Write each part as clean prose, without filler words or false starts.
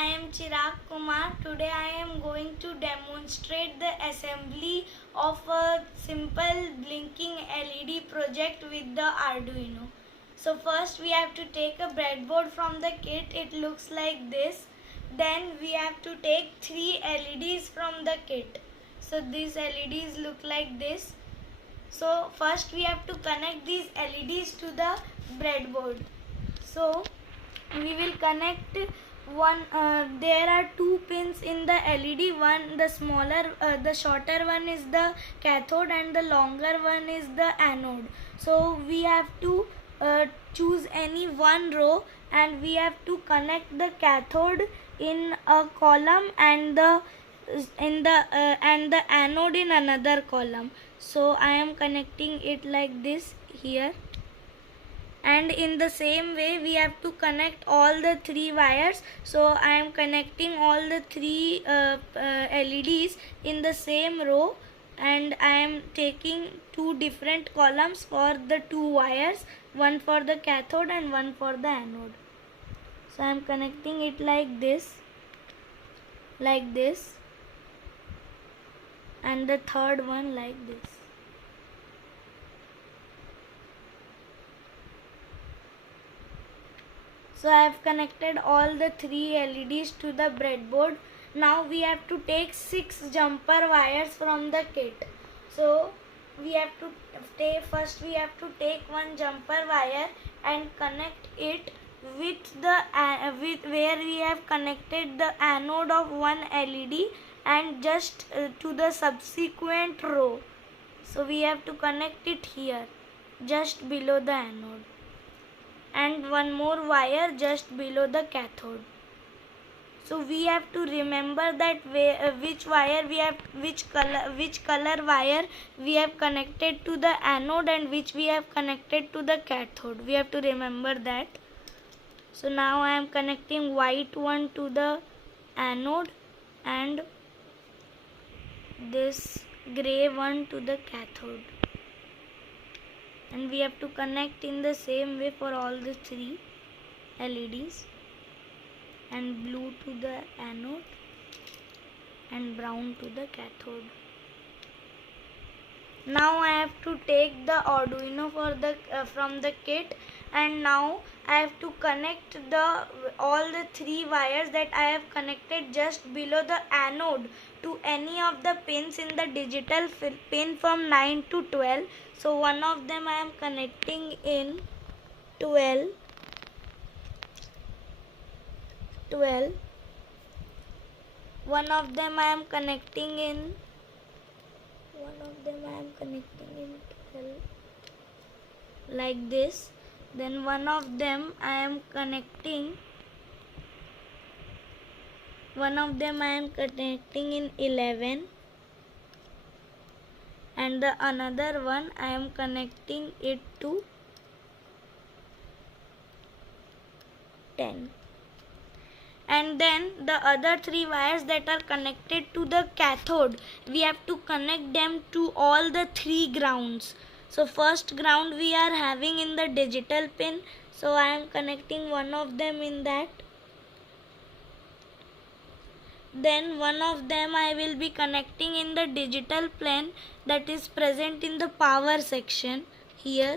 I am Chirag Kumar. Today I am going to demonstrate the assembly of a simple blinking LED project with the Arduino. So first we have to take a breadboard from the kit. It looks like this. Then we have to take 3 LEDs from the kit. So these LEDs look like this. So first we have to connect these LEDs to the breadboard. So we will connect one. There are 2 pins in the LED. One, the shorter one is the cathode and the longer one is the anode. So we have to choose any one row and we have to connect the cathode in a column and the anode in another column. So I am connecting it like this here. And in the same way we have to connect all the 3 wires. So I am connecting all the 3 LEDs in the same row, and I am taking 2 different columns for the 2 wires, one for the cathode and one for the anode. So I am connecting it like this, and the third one like this. So I have connected all the 3 LEDs to the breadboard. Now we have to take 6 jumper wires from the kit. So we have to take one jumper wire and connect it with where we have connected the anode of one LED and just to the subsequent row. So we have to connect it here, just below the anode, and one more wire just below the cathode. So we have to remember that which color wire we have connected to the anode and which we have connected to the cathode. We have to remember that. So now I am connecting white one to the anode and this gray one to the cathode. And we have to connect in the same way for all the 3 LEDs, and blue to the anode and brown to the cathode. Now I have to take the Arduino from the kit, and now I have to connect all the 3 wires that I have connected just below the anode to any of the pins in the digital pin from 9 to 12. So one of them I am connecting in 12. One of them I am connecting in 12 like this. Then one of them I am connecting in 11, and the another one I am connecting it to 10. And then the other 3 wires that are connected to the cathode, we have to connect them to all the 3 grounds. So first ground we are having in the digital pin, so I am connecting one of them in that. Then one of them I will be connecting in the digital plane that is present in the power section here,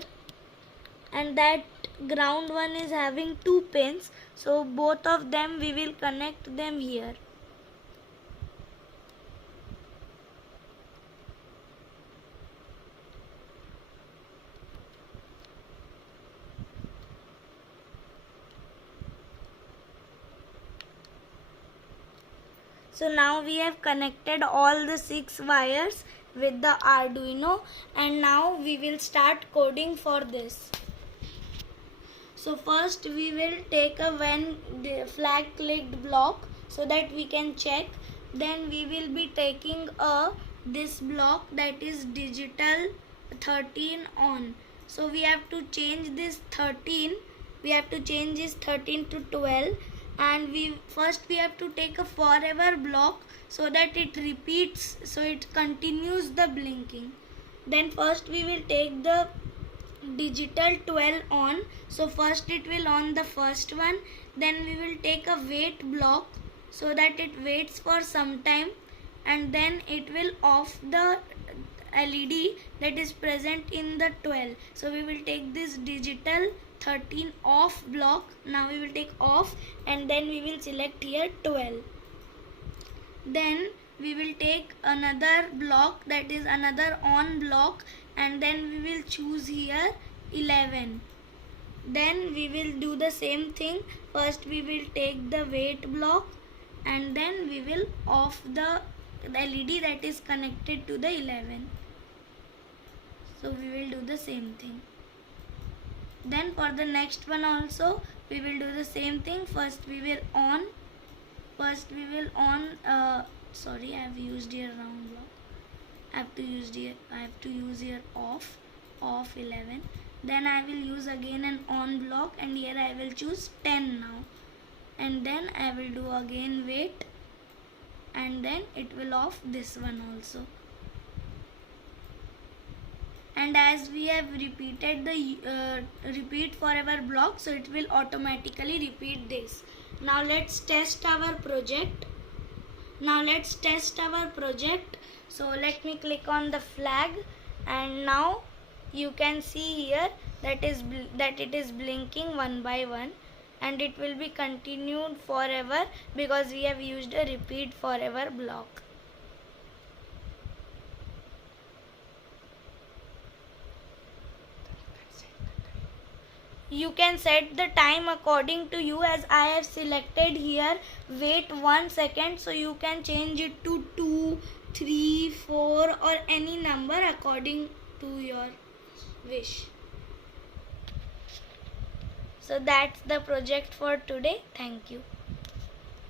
and that ground one is having 2 pins, so both of them we will connect them here. So now we have connected all the 6 wires with the Arduino, and now we will start coding for this. So first we will take a when flag clicked block so that we can check. Then we will be taking this block that is digital 13 on. So we have to change this 13. We have to change this 13 to 12. And we have to take a forever block so that it repeats, so it continues the blinking. Then first we will take the digital 12 on. So first it will on the first one. Then we will take a wait block so that it waits for some time, and then it will off the LED that is present in the 12. So we will take this digital 13 off block. Now we will take off, and then we will select here 12. Then we will take another block, that is another on block, and then we will choose here 11. Then we will do the same thing. First we will take the wait block, and then we will off the LED that is connected to the 11. So we will do the same thing. Then for the next one also we will do the same thing. First we will on sorry, I have used here round block. I have to use here off 11. Then I will use again an on block, and here I will choose 10 now. And then I will do again wait, and then it will off this one also. And as we have repeated the repeat forever block, so it will automatically repeat this. Now let's test our project. So let me click on the flag, and now you can see here that it is blinking one by one, and it will be continued forever because we have used a repeat forever block. You can set the time according to you, as I have selected here wait 1 second, so you can change it to 2, 3, 4 or any number according to your wish. So that's the project for today. Thank you.